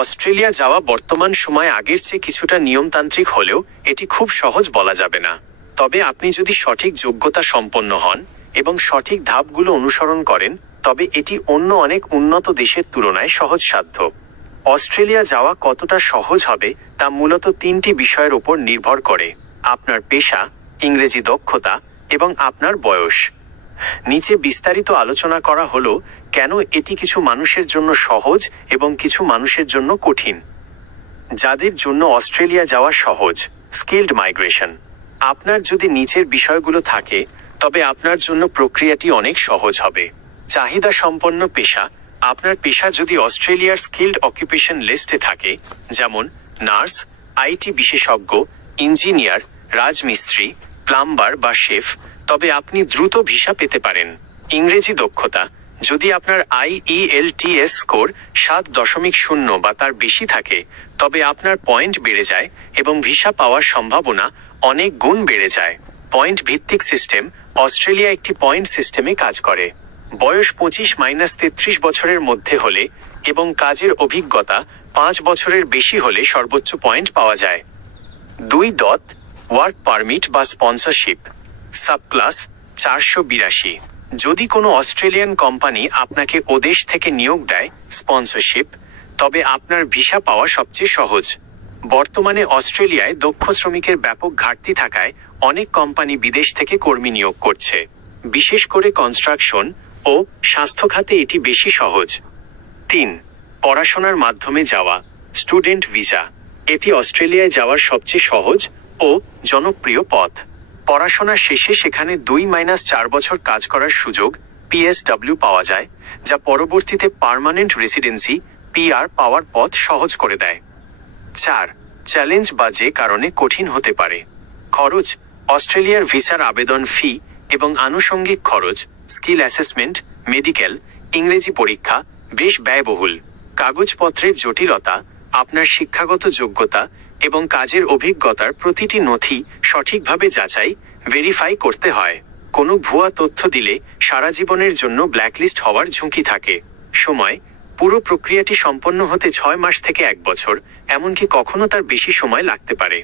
Australia যাওয়া বর্তমান সময় আগের চেয়ে কিছুটা নিয়মতান্ত্রিক হলেও এটি খুব সহজ বলা যাবে না। তবে আপনি যদি সঠিক যোগ্যতা সম্পন্ন হন এবং সঠিক ধাপগুলো অনুসরণ করেন, তবে এটি অন্য অনেক উন্নত দেশের তুলনায় সহজসাধ্য অস্ট্রেলিয়া যাওয়া কতটা সহজ হবে তা মূলত তিনটি বিষয়ের উপর নির্ভর করে। আপনার পেশা, ইংরেজি দক্ষতা এবং আপনার বয়স। নিচে বিস্তারিত আলোচনা করা হলো কেন এটি কিছু মানুষের জন্য সহজ এবং কিছু মানুষের জন্য কঠিন? যাদের জন্য অস্ট্রেলিয়া যাওয়া সহজ, স্কিল্ড মাইগ্রেশন। আপনার যদি নিচের বিষয়গুলো থাকে, তবে আপনার জন্য প্রক্রিয়াটি অনেক সহজ হবে। চাহিদা সম্পন্ন পেশা। আপনার পেশা যদি অস্ট্রেলিয়ার স্কিল্ড অকুপেশন লিস্টে থাকে, যেমন নার্স, আইটি বিশেষজ্ঞ, ইঞ্জিনিয়ার, রাজমিস্ত্রি, প্লাম্বার বা শেফ, তবে আপনি দ্রুত ভিসা পেতে পারেন। ইংরেজি দক্ষতা। যদি আপনার আইইএলটিএস স্কোর সাত দশমিক শূন্য বা তার বেশি থাকে, তবে আপনার পয়েন্ট বেড়ে যায় এবং ভিসা পাওয়ার সম্ভাবনা অনেক গুণ বেড়ে যায়। পয়েন্ট ভিত্তিক সিস্টেম অস্ট্রেলিয়া একটি পয়েন্ট সিস্টেমে কাজ করে। বয়স পঁচিশ মাইনাস তেত্রিশ বছরের মধ্যে হলে এবং কাজের অভিজ্ঞতা পাঁচ বছরের বেশি হলে সর্বোচ্চ পয়েন্ট পাওয়া যায়। দুই দত ওয়ার্ক পারমিট বা স্পন্সরশিপ সাবক্লাস চারশো বিরাশি। যদি কোনো অস্ট্রেলিয়ান কোম্পানি আপনাকে ওদেশ থেকে নিয়োগ দেয়, স্পন্সরশিপ, তবে আপনার ভিসা পাওয়া সবচেয়ে সহজ। বর্তমানে অস্ট্রেলিয়ায় দক্ষ শ্রমিকের ব্যাপক ঘাটতি থাকায় অনেক কোম্পানি বিদেশ থেকে কর্মী নিয়োগ করছে। বিশেষ করে কনস্ট্রাকশন ও স্বাস্থ্য খাতে এটি বেশি সহজ। তিন, পড়াশোনার মাধ্যমে যাওয়া, স্টুডেন্ট ভিসা। এটি অস্ট্রেলিয়ায় যাওয়ার সবচেয়ে সহজ ও জনপ্রিয় পথ। পড়াশোনা শেষে সেখানে দুই মাইনাস চার বছর কাজ করার সুযোগ পিএসডব্লিউ পাওয়া যায়, যা পরবর্তীতে পার্মানেন্ট রেসিডেন্সি পিআর পাওয়ার পথ সহজ করে দেয়। চার, চ্যালেঞ্জ বা যে কারণে কঠিন হতে পারে। খরচ, অস্ট্রেলিয়ার ভিসার আবেদন ফি এবং আনুষঙ্গিক খরচ, স্কিল অ্যাসেসমেন্ট, মেডিকেল, ইংরেজি পরীক্ষা, বেশ ব্যয়বহুল। কাগজপত্রের জটিলতা, আপনার শিক্ষাগত যোগ্যতা এবং কাজের অভিজ্ঞতার প্রতিটি নথি সঠিকভাবে যাচাই ভেরিফাই করতে হয়। কোনো ভুয়া তথ্য দিলে সারা জীবনের জন্য ব্ল্যাকলিস্ট হওয়ার ঝুঁকি থাকে। সময়, পুরো প্রক্রিয়াটি সম্পন্ন হতে ছয় মাস থেকে এক বছর, এমনকি কখনো তার বেশি সময় লাগতে পারে।